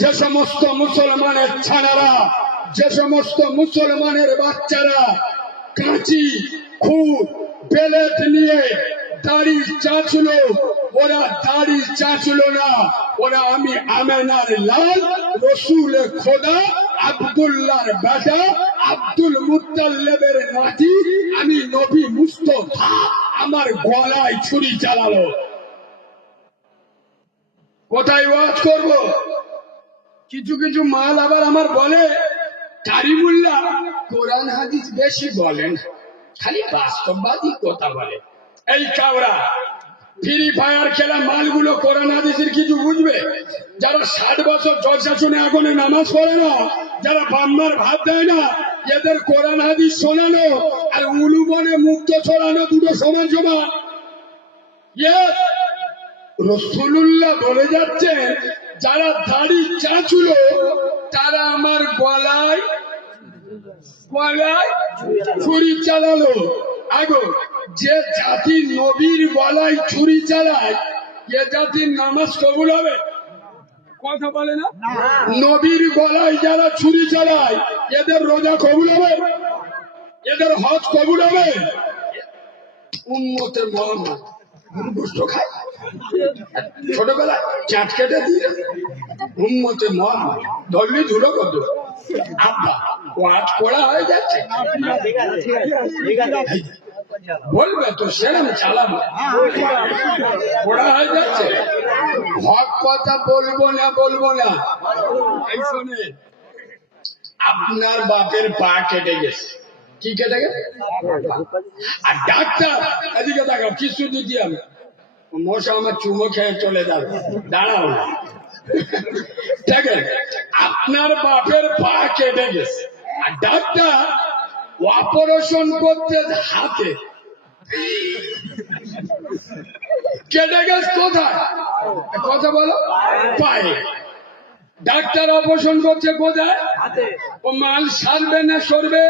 যে সমস্ত মুসলমানের ছাড়ারা, যে সমস্ত মুসলমানের বাচ্চারা কাঁচি, খুদ, পেলেট নিয়ে দাড়ি চাঁচল, ওরা দাড়ি চাঁচল না, ওরা আমি আমেনার লাল, রসুল খোদা, আব্দুল্লাহর বেটা, আব্দুল মুত্তালিবের নাতি, আমি নবী মুস্তাফা, আমার গলায় ছুরি চালালো। কোথায় ওয়াজ করব? কিছু কিছু মাল আবার আমার বলে, কারিমুল্লাহ কোরআন হাদিস বেশি বলেন, খালি বাস্তববাদী কথা বলে। এই কাওড়া ফ্রি ফায়ার খেলা মালগুলো কোরআন হাদিসের কিছু বুঝবে? যারা 60 বছর জলসা শুনে আগুনে নামাজ পড়ে না, যারা বাম্মার ভাত দেয় না, এদের কোরআন হাদিস শোনানো আর উলুবনে মুক্ত ছড়ানো দুটো সমান সমান। রাসূলুল্লাহ বলে যাচ্ছেন, যারা দাড়ি চাঁচুল তারা আমার গলায় ছুরি চালালো। আগো যে জাতি নবীর গলায় ছুরি চালায়, এ জাতির নামাজ কবুল হবে? কথা বলে না। নবীর গলায় যারা ছুরি চালায়, এদের রোজা কবুল হবে? এদের হজ কবুল হবে? উম্মতে মুহাম্মদ গোশত খায়, ছোটবেলায় চাট কেটে দিয়ে উম্মতে মুহাম্মদ ধরলি ধুলো কত আব্বা ওয়াজ করা হয়ে যাচ্ছে, বলবে তো সেরম চালাবো, পড়া হয়ে যাচ্ছে। হক কথা বলবো না। এই শোনে, আপনার বাপের পা কেটে গেছে। কি কেটে গেছে? আর ডাক্তার এদিকে দেখাও, কিছু দিতে হবে, মশা আমার চুমো খেয়ে চলে যাবে, দাঁড়াও না। ঠিক আছে, আপনার বাপের পা কেটে গেছে আর ডাক্তার অপারেশন করতে হাতে কেটে গেছে। কোথায়? কথা বলো। পায়ে। ডাক্তার অপারেশন করছে কোথায়? ও মাল সারবে না সরবে?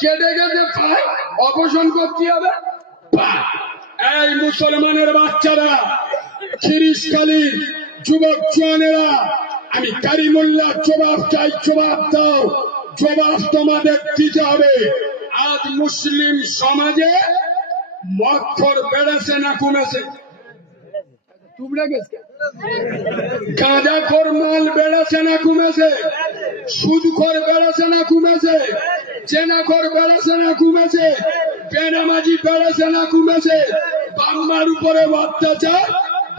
কেটে গেছে পায়ে, অপারেশন করতে হবে পা। এই মুসলমানের বাচ্চারা, খিরিশকালী যুবক জওয়ানেরা, আমি কারিমুল্লাহ জবাব চাই, জবাব দাও। জবাব তোমাদের দিতে হবে। আজ মুসলিম সমাজে মদখোর বেড়েছে না কমেছে? গাঁজাখোর মাল বেড়েছে না কমেছে? সুদখোর বেড়েছে না কমেছে? জেনাখোর বেড়েছে না কমেছে? বেনামাজি বেড়েছে না কমেছে? বাম্মার উপরে অত্যাচার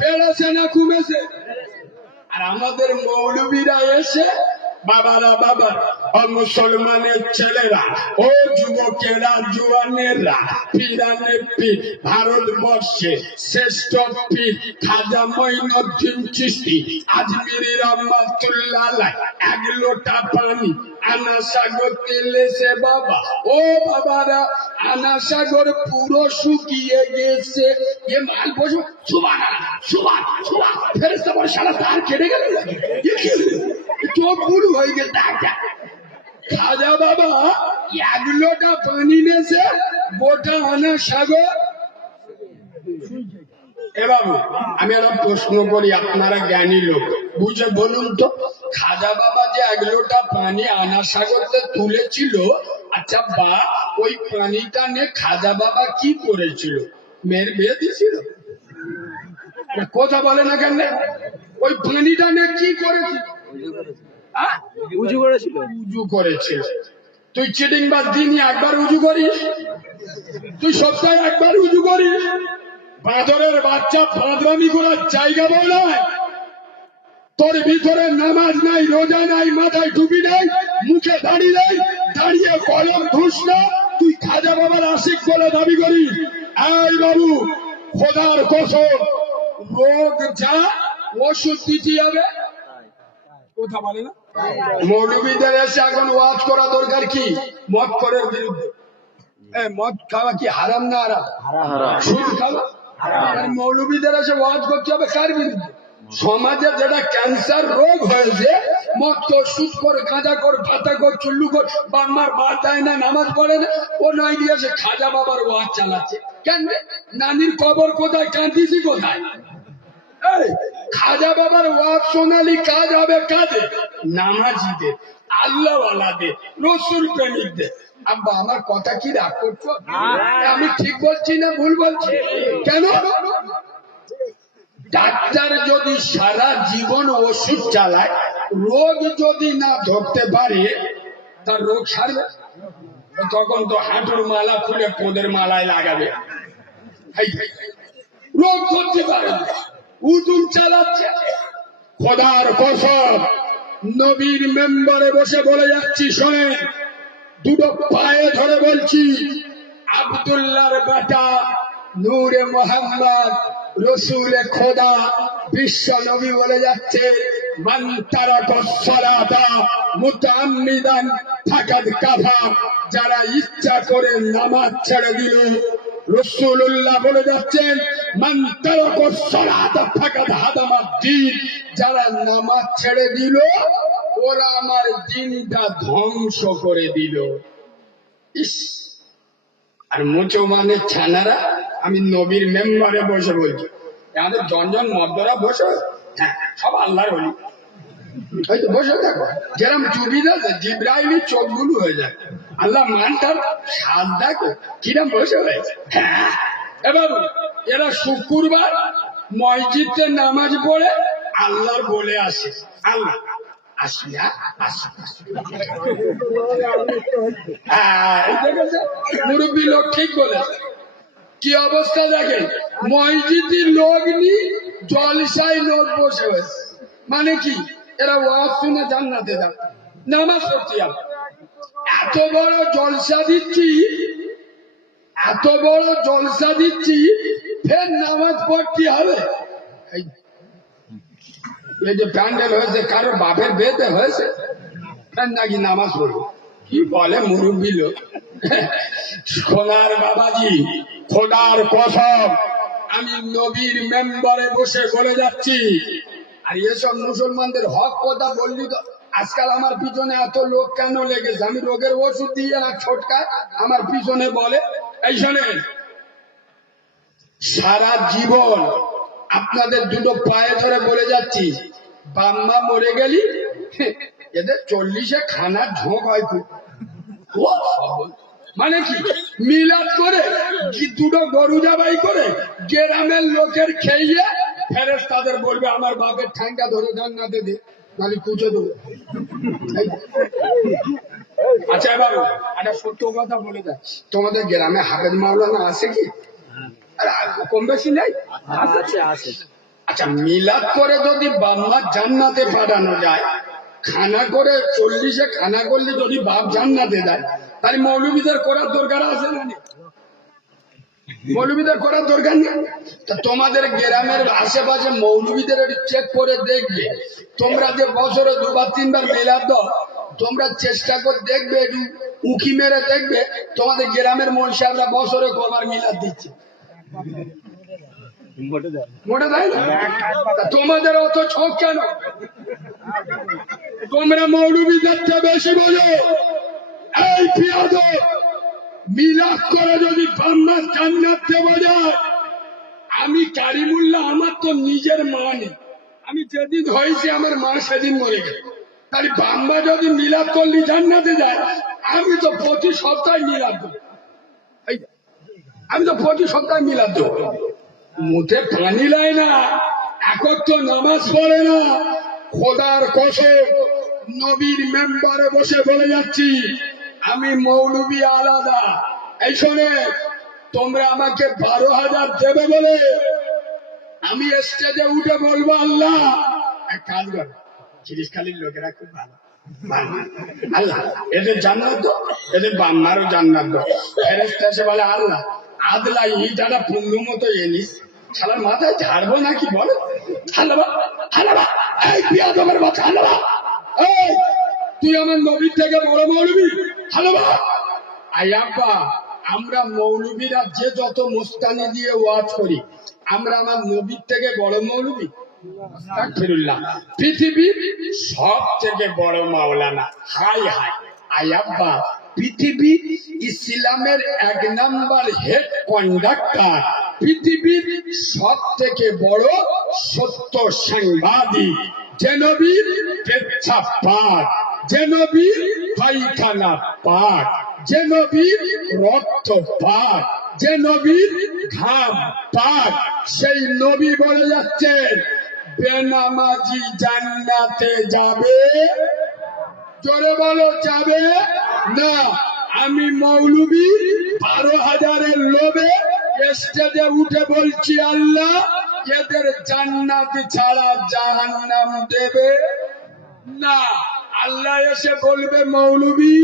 বেড়েছে না কমেছে? আর আমাদের মৌলবীরা এসে, বাবারা বাবা, ও মুসলমানের ছেলেরা, ও যুবকেরা, জওয়ানেরা, পীরানে পীর, ভারতবর্ষে শ্রেষ্ঠ পীর খাজা মঈনুদ্দিন চিশতি আজমিরি রহমাতুল্লাহ আলাইহি 1 লোটা পানি আনা সাগর তেলেছে বাবা। ও বাবারা, আনা সাগর পুরো শুকিয়ে গেছে। এ মাল বসো, সুবহানাল্লাহ, ফেরেশতা বলে শালা তার কেটে গেল, চোখ পুরো হয়ে গেছে। খাজা বাবা 1 লোটা পানি নেছে, গোটা আনা সাগর। এ বাবু, আমি একটা প্রশ্ন করি, আপনারা জ্ঞানী লোক, বুঝে বলুন তো, খাজা বাবা যে 1 লোটা পানি আনা সাগরতে তুলেছিল, আচ্ছা বা ওই পানিটা নিয়ে খাজা বাবা কি করেছিল? মেয়ের বিয়ে দিয়েছিল? কথা বলে না কেন? ওই পানিটা নিয়ে কি করেছিল? উজু করেছিল। তুই চিটিংবাজ, দিনই একবার উজু করিস? তুই সপ্তাহে একবার উজু করিস? বাঁদরের বাচ্চা, ফাঁদরামি করার জায়গা বলে। তোর ভিতরে নামাজ নাই, রোজা নাই, মাথায় টুপি নাই, মুখে দাড়ি নাই, দাঁড়িয়ে কলম ধুস না, তুই খাজা বাবার আশিক বলে দাবি করিস? এই বাবু, খোদার কসম, রোগ যা ওষুধ দিতে হবে। কথা বলে না। মৌলবীদের এসে এখন ওয়াজ করা দরকার কি? মদখোরের বিরুদ্ধে। মদ খাওয়া কি হারাম না হারাম? সুদ খাওয়া। মৌলবীদের এসে ওয়াজ করতে হবে কার বিরুদ্ধে? সমাজে যেটা ক্যান্সার রোগ হয়েছে, মদখোর, সুদখোর, গাঁজাখোর, ভাতাখোর, চুল্লুখোর, বাম্মার বাদ দেয় না, নামাজ পড়ে না, ও নয় দিয়ে এসে খাজা বাবার ওয়াজ চালাচ্ছে। কেন? নানির কবর কোথায়, কাঁদিসি কোথায়? খাজা বাবার ওয়াজ শোনালি কাজ হবে কাজে, নামাজিদের, আল্লাহওয়ালাদের, রসুল প্রেমিকদের। আব্বা আমার কথা কি রাগ করছো? আমি ঠিক বলছি না ভুল বলছি? কেন? ডাক্তার যদি সারা জীবন ওষুধ চালায়, রোগ যদি না ধরতে পারে, তার রোগ সারবে? তখন তো হাঁটুর মালা খুলে কোদের মালায় লাগাবে। রোগ ধরতে পারে না, উজুন চালাচ্ছে। খোদার কসম, নবীর মেম্বারে বসে বলে যাচ্ছি, শোনেন, দুটো পায়ে ধরে বলছি, আব্দুল্লাহর বেটা নূরে মোহাম্মদ রসুলে খোদা বিশ্ব নবী বলে যাচ্ছে, মান তারাকাস সালাতা মুতাআম্মিদান ফাকাদ কাফার, যারা ইচ্ছা করে নামাজ ছেড়ে দিল, রাসূলুল্লাহ বলে যাচ্ছেন, মান তারাকাস সালাতা ফাকাদ হাদামাদ দ্বীন, যারা নামাজ ছেড়ে দিল ওরা আমার দ্বীনটা ধ্বংস করে দিল। ইস, আর মুসলমানের ছানারা আমি নবীর মেম্বারে বসে বলছি, আমাদের জনজন মদ্দরা বসে, হ্যাঁ সব আল্লাহর ওলি, হয়তো বসে থাকো, যেরকম চুবিদা জিব্রাইলি চোখগুলো হয়ে যায়, আল্লাহ মানটার স্বাদ দেখো কিরম বসে হয়েছে। হ্যাঁ এবার এরা শুক্রবার মসজিদে নামাজ পড়ে আল্লাহর বলে আসে, আল্লাহ আসিয়া মুরব্বী লোক ঠিক বলে। কি অবস্থা দেখেন, মসজিদের লোক নি জলসায় লোক বসে হয়েছে, মানে কি এরা ওয়াজ শুনে জান্নাতে যাবে, নামাজ পড়তে যাবে। এত বড় জলসা দিচ্ছি, এত বড় জলসা দিচ্ছি, ফের নামাজ পড়তে হবে। এই যে প্যান্ডেল হয়েছে কারো বাপের বিয়েতে হয়েছে, নাকি নামাজ পড়বো? কি বলে মুরব্বী লোক। সোনার বাবাজি, খোদার কসম, আমি নবীর মেম্বারে বসে বলে যাচ্ছি, আর এসব মুসলমানদের হক কথা বললি তো, আজকাল আমার পিছনে এত লোক কেন লেগেছে? আমি রোগের ওষুধ দিয়ে না ছোটকা আমার পিছনে বলে, এই শোনেন, সারা জীবন আপনাদের দুটো পায়ে ধরে বলে যাচ্ছি, বাম্মা মরে গেলি এদের 40-এ খানার ঝোঁক হয় খুব। মানে কি মিলাদ করে দুটো গরু জবাই করে গ্রামের লোকের খেয়ে ফেরেশতাদের বলবে আমার বাপের ঠ্যাঙ্গা ধরে জান্নাতে দে, নাহলে কুচে দেবো। আচ্ছা এবার একটা সত্য কথা বলে দেয়, তোমাদের গ্রামে হাফেজ মাওলানা আছে কি? কম বেশি নেই? আচ্ছা, মিলাদ করে যদি বাম্মা জান্নাতে পাঠানো যায়, খানা করে 40-এ খানা করলে যদি বাপ জান্নাতে যায়, তাহলে মৌলবীদের করার দরকার আছে না? মৌলবীদের করার দরকার নেই। তা তোমাদের গ্রামের আশেপাশে মৌলবীদের চেক করে দেখবে, তোমরা যে বছরে 2-3 বার মিলাদ দাও, তোমরা চেষ্টা করে দেখবে, একটু উকি মেরে দেখবে তোমাদের গ্রামের মৌলবী সাহেবরা বছরে কবার মিলাদ দিচ্ছে। মোটে দেয় না। তোমাদের অত ছোট কেন? তোমরা মৌলবীদের চেয়ে বেশি বোঝো। এই পিয়াদব, মিলাদ করে যদি বাম্মা জান্নাত দেওয়া যায়, আমি কারিমুল্লাহ, আমার তো নিজের মা নেই, আমি যেদিন হয়েছি আমার মা সেদিন মরে গেল, তাই বাম্মা যদি মিলাদ করলি জান্নাতে যায়, আমি তো প্রতি সপ্তাহে মিলাদ দেবো, আমি তো প্রতি সপ্তাহে মিলাদ দেবো। মুখে পানি লাই না, একক তো নামাজ পড়ে না। খোদার কসম, নবীর মেম্বারে বসে বলে যাচ্ছি, আমি মৌলবী আলাদা। এই শোনে, তোমরা আমাকে 12,000 দেবে বলে আমি স্টেজে উঠে বলবো আল্লাহ, এক কাজ করো, জিনিসখালির লোকেরা খুব ভালো, আল্লাহ এদের জান্নাত দাও, এদের বাম্মারও জান্নাত দাও। ফেরেশতা এসে বলে আল্লাহ আদলা ইটাটা পুণ্য মতো এনিস, শালার মাথায় ঝাড়বো নাকি বলো? হালাবা হালাবা, এই বিয়াদবের বাচ্চা হালাবা, এই তুই আমার নবীর থেকে বড় মৌলবী, হালাবা। আয়াব্বা, আমরা মৌলবীরা যে যত মুস্তানি দিয়ে ওয়াজ করি, আমরা আমার নবীর থেকে বড় মৌলবী? পৃথিবীর সব থেকে বড় মাওলানা, হাই হাই। আয়াব্বা, পৃথিবীর ইসলামের 1 নম্বর হেড কন্ডাক্টর, পৃথিবীর সব থেকে বড় সত্য সাংবাদিক, যে নবীর পেচ্ছাপ পাক, যে নবীর পায়খানা পাক, যে নবীর রক্ত পাক, যে নবীর ঘাম পাক, সেই নবী বলে যাচ্ছেন বেনামাজি জান্নাতে যাবে। জোরে বলো যাবে না। আমি মৌলবী 12,000-এর লোভে স্টেজে উঠে বলছি আল্লাহ এদের জান্নাত ছাড়া জাহান্নাম দেবে না। আল্লাহ এসে বলবে মৌলবী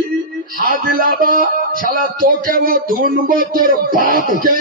হাত লাবা, শালা তোকেও ধুনবো তোর বাপকে।